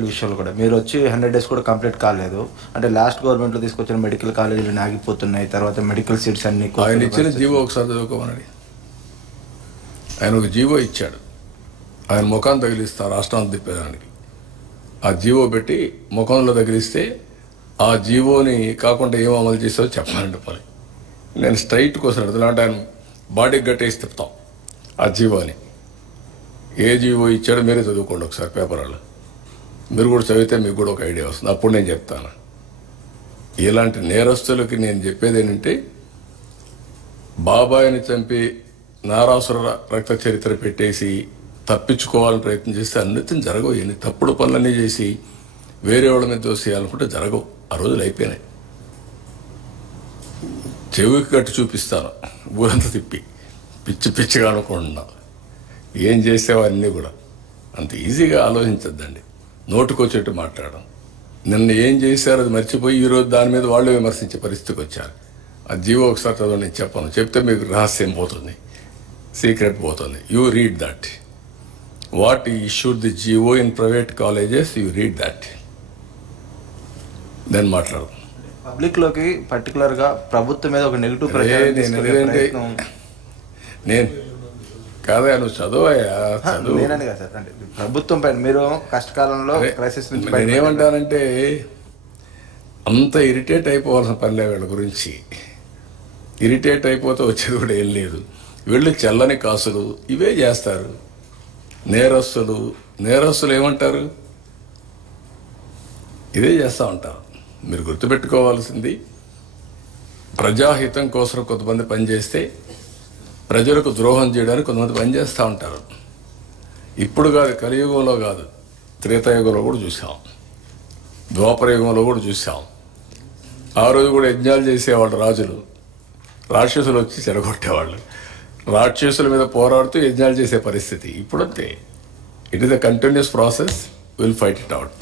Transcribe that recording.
Medical విషయాలు కూడా మీరు వచ్చి 100 days కూడా కంప్లీట్ కాలేదు. అంటే లాస్ట్ గవర్నమెంట్లో తీసుకొచ్చిన మెడికల్ కాలేజీలు ఆగిపోతున్నాయి. తర్వాత మెడికల్ సీట్స్ అన్ని ఆయన ఇచ్చిన జీవో ఒకసారి చదువుకోమని ఆయన ఒక జీవో ఇచ్చాడు. ఆయన ముఖాన్ని తగిలిస్తా రాష్ట్రాన్ని తిప్పేదానికి ఆ జీవో పెట్టి ముఖంలో తగిలిస్తే ఆ జీవోని కాకుండా ఏం అమలు చేసావో చెప్పాలంటే పని నేను స్ట్రైట్ కోసం అంటే ఆయన బాడీకి గట్టేసి తిప్పుతాం ఆ జీవోని. ఏ జీవో ఇచ్చాడో మీరే చదువుకోండి ఒకసారి పేపర్లో. మీరు కూడా చదివితే మీకు కూడా ఒక ఐడియా వస్తుంది. అప్పుడు నేను చెప్తాను. ఇలాంటి నేరస్తులకి నేను చెప్పేది ఏంటంటే బాబాయిని చంపి నారాసుర రక్త చరిత్ర పెట్టేసి తప్పించుకోవాలని ప్రయత్నం చేస్తే అన్నిటిని జరగవు. ఎన్ని తప్పుడు పనులన్నీ చేసి వేరే వాళ్ళ మీద దోసేయాలనుకుంటే జరగవు. ఆ రోజులు అయిపోయినాయి. చెవికి కట్టి చూపిస్తాను ఊరంతా తిప్పి పిచ్చిగా అనుకుంటున్నా. ఏం చేసేవా అన్నీ కూడా అంత ఈజీగా ఆలోచించద్దండి. నోటుకొచ్చేట్టు మాట్లాడడం. నిన్న ఏం చేశారో అది మర్చిపోయి ఈరోజు దాని మీద వాళ్ళు విమర్శించే పరిస్థితికి వచ్చారు. ఆ జీవో ఒకసారి చదువు నేను చెప్పను. చెప్తే మీకు రహస్యం పోతుంది, సీక్రెట్ పోతుంది. You read that. What issued the GO in private colleges, you read that. నేను మాట్లాడు. పబ్లిక్లోకి పర్టికులర్గా ప్రభుత్వం మీద ఒక నెగిటివ్ నేను కాదా నువ్వు చదువయ్యా చదువు. నేనని కదా సార్, అంటే ప్రభుత్వం పైన మీరు కష్టకాలంలో క్రైసిస్ నుంచి నేనేమంటానంటే అంత ఇరిటేట్ అయిపోవాల్సిన పనిలే వీళ్ళ గురించి. ఇరిటేట్ అయిపోతే వచ్చేది కూడా ఏం లేదు. వీళ్ళు చెల్లని కాసులు ఇవే చేస్తారు. నేరస్తులు ఏమంటారు? ఇదే చేస్తూ ఉంటారు. మీరు గుర్తుపెట్టుకోవాల్సింది ప్రజాహితం కోసం కొంతమంది పనిచేస్తే ప్రజలకు ద్రోహం చేయడానికి కొంతమంది పనిచేస్తూ ఉంటారు. ఇప్పుడు కాదు, కలియుగంలో కాదు, త్రేతాయుగంలో కూడా చూసాం, ద్వాపరయుగంలో కూడా చూసాం. ఆ రోజు కూడా యజ్ఞాలు చేసేవాళ్ళు రాజులు, రాక్షసులు వచ్చి చెడగొట్టేవాళ్ళు. రాక్షసుల మీద పోరాడుతూ యజ్ఞాలు చేసే పరిస్థితి ఇప్పుడంతే. It is a continuous process. Will fight it out.